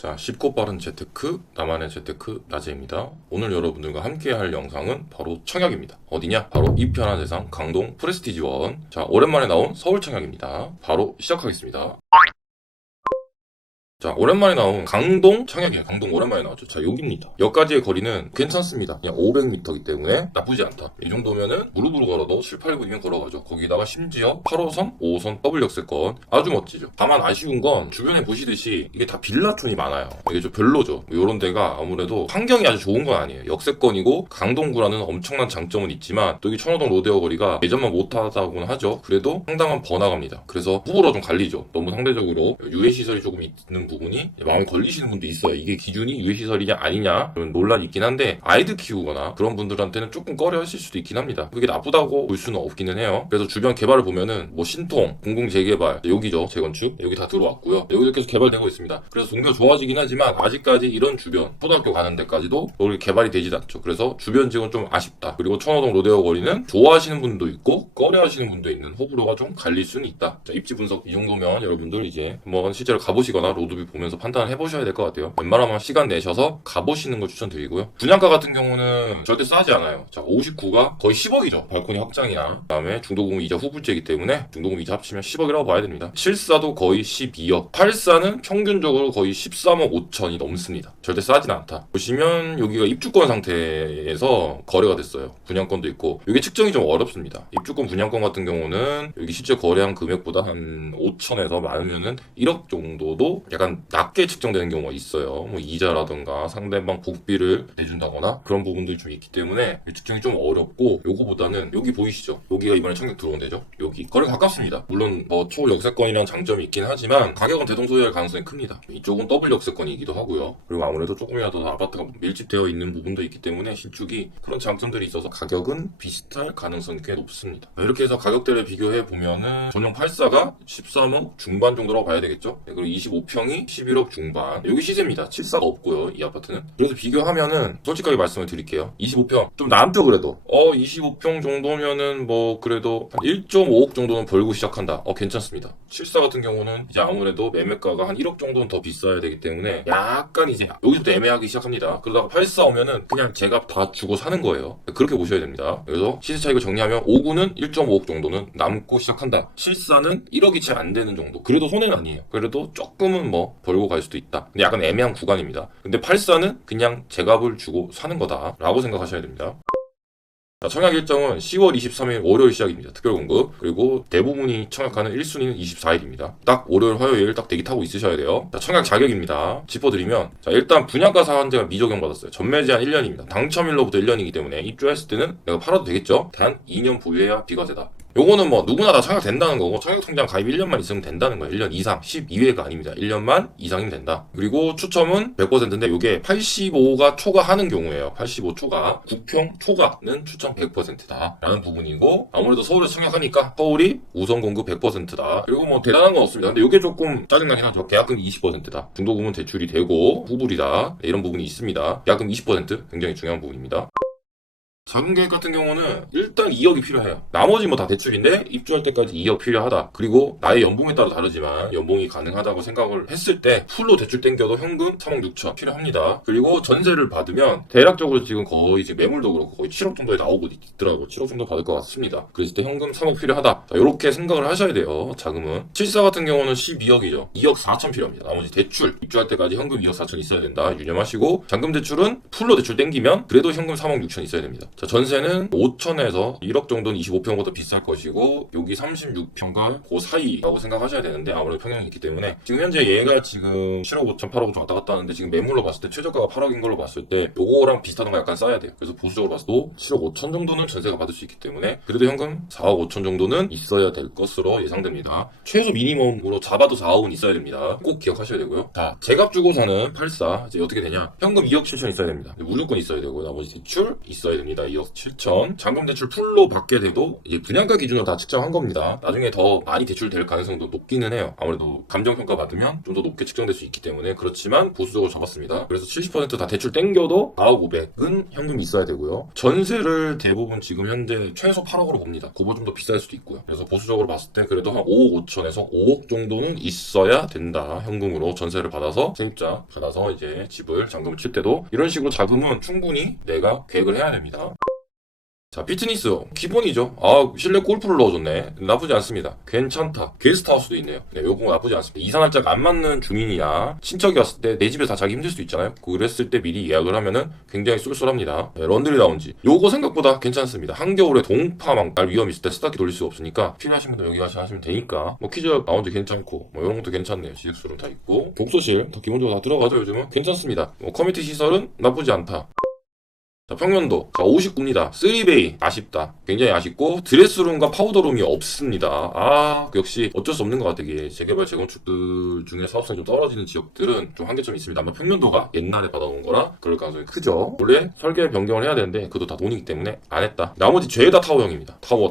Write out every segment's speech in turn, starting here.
자, 쉽고 빠른 재테크, 나만의 재테크 나재입니다. 오늘 여러분들과 함께 할 영상은 바로 청약입니다. 어디냐? 바로 이편한 세상 강동 프레스티지원. 자, 오랜만에 나온 서울 청약입니다. 바로 시작하겠습니다. 자, 오랜만에 나온 강동 청약이에요. 강동 오랜만에 나왔죠. 자, 여기입니다. 여기까지의 거리는 괜찮습니다. 그냥 500m이기 때문에 나쁘지 않다. 이 정도면은 무릎으로 걸어도 7, 8, 9이면 걸어가죠. 거기다가 심지어 8호선, 5호선 더블 역세권 아주 멋지죠. 다만 아쉬운 건 주변에 보시듯이 이게 다 빌라촌이 많아요. 이게 좀 별로죠. 이런 데가 아무래도 환경이 아주 좋은 건 아니에요. 역세권이고 강동구라는 엄청난 장점은 있지만 또 이 천호동 로데오 거리가 예전만 못하다고는 하죠. 그래도 상당한 번화가입니다. 그래서 후보로 좀 갈리죠. 너무 상대적으로 유해시설이 조금 있는 부분이 마음에 걸리시는 분도 있어요. 이게 기준이 유해시설이냐 아니냐 그런 논란이 있긴 한데 아이들 키우거나 그런 분들한테는 조금 꺼려 하실 수도 있긴 합니다. 그게 나쁘다고 볼 수는 없기는 해요. 그래서 주변 개발을 보면은 뭐 신통, 공공재개발, 여기죠. 재건축 여기 다 들어왔고요. 여기도 계속 개발되고 있습니다. 그래서 동네가 좋아지긴 하지만 아직까지 이런 주변 초등학교 가는 데까지도 여기 개발이 되지 않죠. 그래서 주변 지역은 좀 아쉽다. 그리고 천호동 로데오 거리는 좋아하시는 분도 있고 꺼려 하시는 분도 있는 호불호가 좀 갈릴 수는 있다. 자, 입지 분석 이 정도면 여러분들 이제 한번 실제로 가보시거나 로드뷰 보면서 판단을 해보셔야 될 것 같아요. 웬만하면 시간 내셔서 가보시는 걸 추천드리고요. 분양가 같은 경우는 절대 싸지 않아요. 자, 59가 거의 10억이죠. 발코니 확장이나 그다음에 중도금 이자 후불제이기 때문에 중도금 이자 합치면 10억이라고 봐야 됩니다. 74도 거의 12억, 84는 평균적으로 거의 13억 5천이 넘습니다. 절대 싸진 않다. 보시면 여기가 입주권 상태에서 거래가 됐어요. 분양권도 있고 이게 측정이 좀 어렵습니다. 입주권 분양권 같은 경우는 여기 실제 거래한 금액보다 한 5천에서 많으면은 1억 정도도 약간 낮게 측정되는 경우가 있어요. 뭐 이자라든가 상대방 복비를 내준다거나 그런 부분들이 좀 있기 때문에 측정이 좀 어렵고 요거보다는 여기 보이시죠? 여기가 이번에 청약 들어온 데죠? 여기 거리가 가깝습니다. 물론 뭐 초역세권이라는 장점이 있긴 하지만 가격은 대동소이할 가능성이 큽니다. 이쪽은 더블 역세권이기도 하고요. 그리고 아무래도 조금이라도 아파트가 밀집되어 있는 부분도 있기 때문에 신축이 그런 장점들이 있어서 가격은 비슷할 가능성이 꽤 높습니다. 이렇게 해서 가격대를 비교해 보면은 전용 84가 13억 중반 정도라고 봐야 되겠죠? 그리고 25평이 11억 중반. 여기 시세입니다. 74가 없고요. 이 아파트는. 그래서 비교하면은 솔직하게 말씀을 드릴게요. 25평 좀 남죠 그래도. 25평 정도면은 뭐 그래도 한 1.5억 정도는 벌고 시작한다. 괜찮습니다. 74 같은 경우는 이제 아무래도 매매가가 한 1억 정도는 더 비싸야 되기 때문에 약간 이제 여기서부터 애매하기 시작합니다. 그러다가 84 오면은 그냥 제값 다 주고 사는 거예요. 그렇게 보셔야 됩니다. 그래서 시세 차익을 정리하면 59는 1.5억 정도는 남고 시작한다. 74는 1억이 채 안 되는 정도. 그래도 손해는 아니에요. 그래도 조금은 뭐 벌고 갈 수도 있다. 근데 약간 애매한 구간입니다. 근데 84는 그냥 제값을 주고 사는 거다라고 생각하셔야 됩니다. 자, 청약 일정은 10월 23일 월요일 시작입니다. 특별공급. 그리고 대부분이 청약하는 1순위는 24일입니다. 딱 월요일, 화요일 딱 대기 타고 있으셔야 돼요. 자, 청약 자격입니다. 짚어드리면 자, 일단 분양가 상한제가 미적용 받았어요. 전매 제한 1년입니다. 당첨일로부터 1년이기 때문에 입주했을 때는 내가 팔아도 되겠죠? 단 2년 보유해야 비과세다. 요거는 뭐 누구나 다 청약 된다는 거고 청약통장 가입 1년만 있으면 된다는 거예요. 1년 이상 12회가 아닙니다. 1년만 이상이면 된다. 그리고 추첨은 100%인데 요게 85가 초과하는 경우에요. 85 초과 9평 초과는 추첨 100%다 라는 부분이고 아무래도 서울에서 청약하니까 서울이 우선 공급 100%다. 그리고 뭐 대단한 건 없습니다. 근데 요게 조금 짜증나긴 하죠. 계약금 20%다. 중도금은 대출이 되고 후불이다. 이런 부분이 있습니다. 계약금 20% 굉장히 중요한 부분입니다. 자금 계획 같은 경우는 일단 2억이 필요해요. 나머지 뭐 다 대출인데 입주할 때까지 2억 필요하다. 그리고 나의 연봉에 따라 다르지만 연봉이 가능하다고 생각을 했을 때 풀로 대출 땡겨도 현금 3억 6천 필요합니다. 그리고 전세를 받으면 대략적으로 지금 거의 지금 매물도 그렇고 거의 7억 정도에 나오고 있더라고요. 7억 정도 받을 것 같습니다. 그랬을 때 현금 3억 필요하다. 자, 이렇게 생각을 하셔야 돼요. 자금은. 74 같은 경우는 12억이죠. 2억 4천 필요합니다. 나머지 대출 입주할 때까지 현금 2억 4천 있어야 된다. 유념하시고 잔금 대출은 풀로 대출 땡기면 그래도 현금 3억 6천 있어야 됩니다. 자, 전세는 5천에서 1억 정도는 25평보다 비쌀 것이고 여기 36평과 그 사이라고 생각하셔야 되는데 아무래도 평형이 있기 때문에 지금 현재 얘가 지금 7억 5천 8억 좀 왔다 갔다 하는데 지금 매물로 봤을 때 최저가가 8억인 걸로 봤을 때 요거랑 비슷하던 거 약간 싸야 돼요. 그래서 보수적으로 봤을 때 7억 5천 정도는 전세가 받을 수 있기 때문에 그래도 현금 4억 5천 정도는 있어야 될 것으로 예상됩니다. 최소 미니멈으로 잡아도 4억은 있어야 됩니다. 꼭 기억하셔야 되고요. 자, 제값 주고 사는 84 이제 어떻게 되냐? 현금 2억 7천 있어야 됩니다. 무조건 있어야 되고 나머지 대출 있어야 됩니다. 7천입니다. 이어서 7천. 잔금 대출 풀로 받게 돼도 이제 분양가 기준으로 다 측정한 겁니다. 나중에 더 많이 대출될 가능성도 높기는 해요. 아무래도 감정평가 받으면 좀 더 높게 측정될 수 있기 때문에. 그렇지만 보수적으로 잡았습니다. 그래서 70% 다 대출 땡겨도 4억 500은 현금이 있어야 되고요. 전세를 대부분 지금 현재 최소 8억으로 봅니다. 그거 좀 더 비쌀 수도 있고요. 그래서 보수적으로 봤을 때 그래도 한 5억 5천에서 5억 정도는 있어야 된다. 현금으로 전세를 받아서 세입자 받아서 이제 집을 잔금을 칠 때도 이런 식으로 잡으면 충분히 내가 계획을 해야 됩니다. 자, 피트니스 기본이죠. 실내 골프를 넣어줬네. 나쁘지 않습니다. 괜찮다. 게스트하우스도 있네요. 네, 요거 나쁘지 않습니다. 이사 날짜가 안 맞는 주민이나 친척이 왔을 때 내 집에서 다 자기 힘들 수도 있잖아요. 그랬을 때 미리 예약을 하면은 굉장히 쏠쏠합니다. 네, 런드리 라운지 요거 생각보다 괜찮습니다. 한겨울에 동파망 날 위험 있을 때 스타키 돌릴 수 없으니까 필요하신 분들 여기 가서 하시면 되니까. 뭐 키즈 라운지 괜찮고 뭐 이런 것도 괜찮네요. 지식수로 다 있고 독서실 다 기본적으로 다 들어가죠. 요즘은 괜찮습니다. 뭐 커뮤니티 시설은 나쁘지 않다. 자, 평면도. 자, 59입니다. 3베이. 아쉽다. 굉장히 아쉽고, 드레스룸과 파우더룸이 없습니다. 역시 어쩔 수 없는 것 같아. 이게 재개발, 재건축들 중에 사업성이 좀 떨어지는 지역들은 좀 한계점이 있습니다. 아마 평면도가 옛날에 받아온 거라 그럴 가능성이 크죠. 원래 설계 변경을 해야 되는데, 그것도 다 돈이기 때문에 안 했다. 나머지 죄다 타워형입니다. 타워.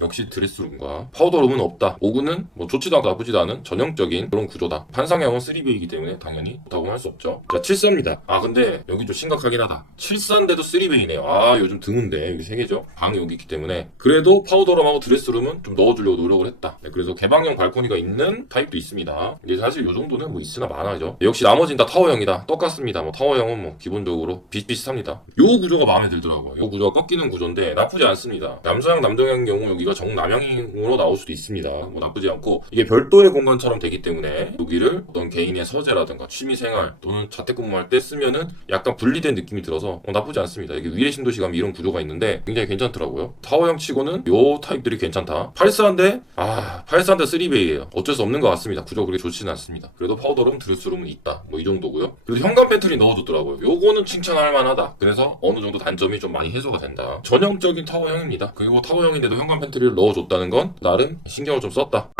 역시 드레스룸과 파우더룸은 없다. 5구는 뭐 좋지도 않고 나쁘지도 않은 전형적인 그런 구조다. 판상형은 3베이이기 때문에 당연히 없다고 할 수 없죠. 자, 74입니다. 근데 여기 좀 심각하긴 하다. 74인데도 3베이네요. 요즘 드문데 여기 3개죠. 방이 여기 있기 때문에 그래도 파우더룸하고 드레스룸은 좀 넣어주려고 노력을 했다. 네, 그래서 개방형 발코니가 있는 타입도 있습니다. 근데 사실 이 정도는 뭐 있으나 마나죠. 역시 나머지는 다 타워형이다. 똑같습니다. 뭐 타워형은 뭐 기본적으로 비슷비슷합니다. 요 구조가 마음에 들더라고요. 요 구조가 꺾이는 구조인데 나쁘지 않습니다. 남서형 남동형 경우 여기가 정남향으로 나올 수도 있습니다. 뭐 나쁘지 않고 이게 별도의 공간처럼 되기 때문에 여기를 어떤 개인의 서재라든가 취미생활 또는 자택근무할 때 쓰면은 약간 분리된 느낌이 들어서 나쁘지 않습니다. 이게 위례 신도시 가면 이런 구조가 있는데 굉장히 괜찮더라고요. 타워형 치고는 요 타입들이 괜찮다. 84인데 84인데 3베이예요. 어쩔 수 없는 것 같습니다. 구조가 그렇게 좋지는 않습니다. 그래도 파우더룸, 드레스룸은 있다. 뭐 이 정도고요. 그리고 현관 팬트리 넣어줬더라고요. 요거는 칭찬할 만하다. 그래서 어느 정도 단점이 좀 많이 해소가 된다. 전형적인 타워형입니다. 그리고 타워형인데도 현관 팬트리를 넣어줬다는 건 나름 신경을 좀 썼다.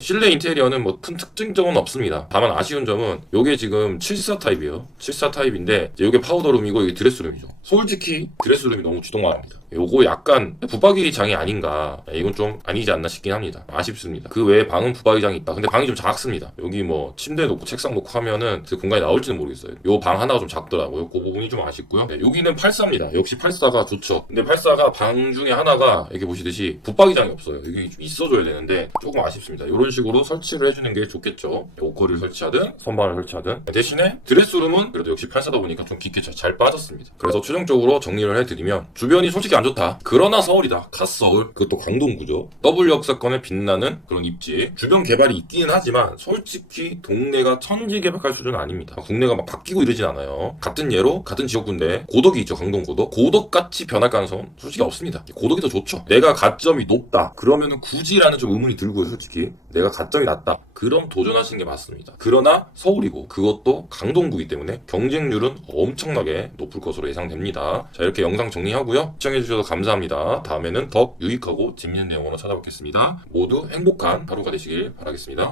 실내 인테리어는 뭐 큰 특징점은 없습니다. 다만 아쉬운 점은 요게 지금 74 타입이에요. 74 타입인데 요게 파우더룸이고 이게 드레스룸이죠. 솔직히 드레스룸이 너무 주동만합니다. 요거 약간 붙박이 장이 아닌가. 이건 좀 아니지 않나 싶긴 합니다. 아쉽습니다. 그 외에 방은 붙박이 장이 있다. 근데 방이 좀 작습니다. 여기 뭐 침대 놓고 책상 놓고 하면은 그 공간이 나올지는 모르겠어요. 요 방 하나가 좀 작더라고요. 그 부분이 좀 아쉽고요. 네, 여기는 84입니다. 역시 84가 좋죠. 근데 84가 방 중에 하나가 이렇게 보시듯이 붙박이 장이 없어요. 여기 좀 있어줘야 되는데 조금 아쉽습니다. 이런 식으로 설치를 해주는 게 좋겠죠. 옷걸이를 설치하든 선반을 설치하든. 대신에 드레스룸은 그래도 역시 84다 보니까 좀 깊게 잘 빠졌습니다. 그래서 최종적으로 정리를 해드리면 주변이 솔직히 안 좋다. 그러나 서울이다. 카서울. 그것도 강동 구조. W 역사권에 빛나는 그런 입지. 주변 개발이 있기는 하지만 솔직히 동네가 천지 개발할 수준은 아닙니다. 동네가 막 바뀌고 이러진 않아요. 같은 예로 같은 지역군데 고덕이 있죠. 강동 고덕. 고덕같이 변할 가능성은 솔직히 없습니다. 고덕이 더 좋죠. 내가 가점이 높다. 그러면은 굳이라는 좀 의문이 들고요. 솔직히 내가 가점이 낮다. 그럼 도전하시는 게 맞습니다. 그러나 서울이고 그것도 강동구이기 때문에 경쟁률은 엄청나게 높을 것으로 예상됩니다. 자, 이렇게 영상 정리하고요. 시청해주셔서 감사합니다. 다음에는 더 유익하고 재밌는 내용으로 찾아뵙겠습니다. 모두 행복한 하루가 되시길 바라겠습니다.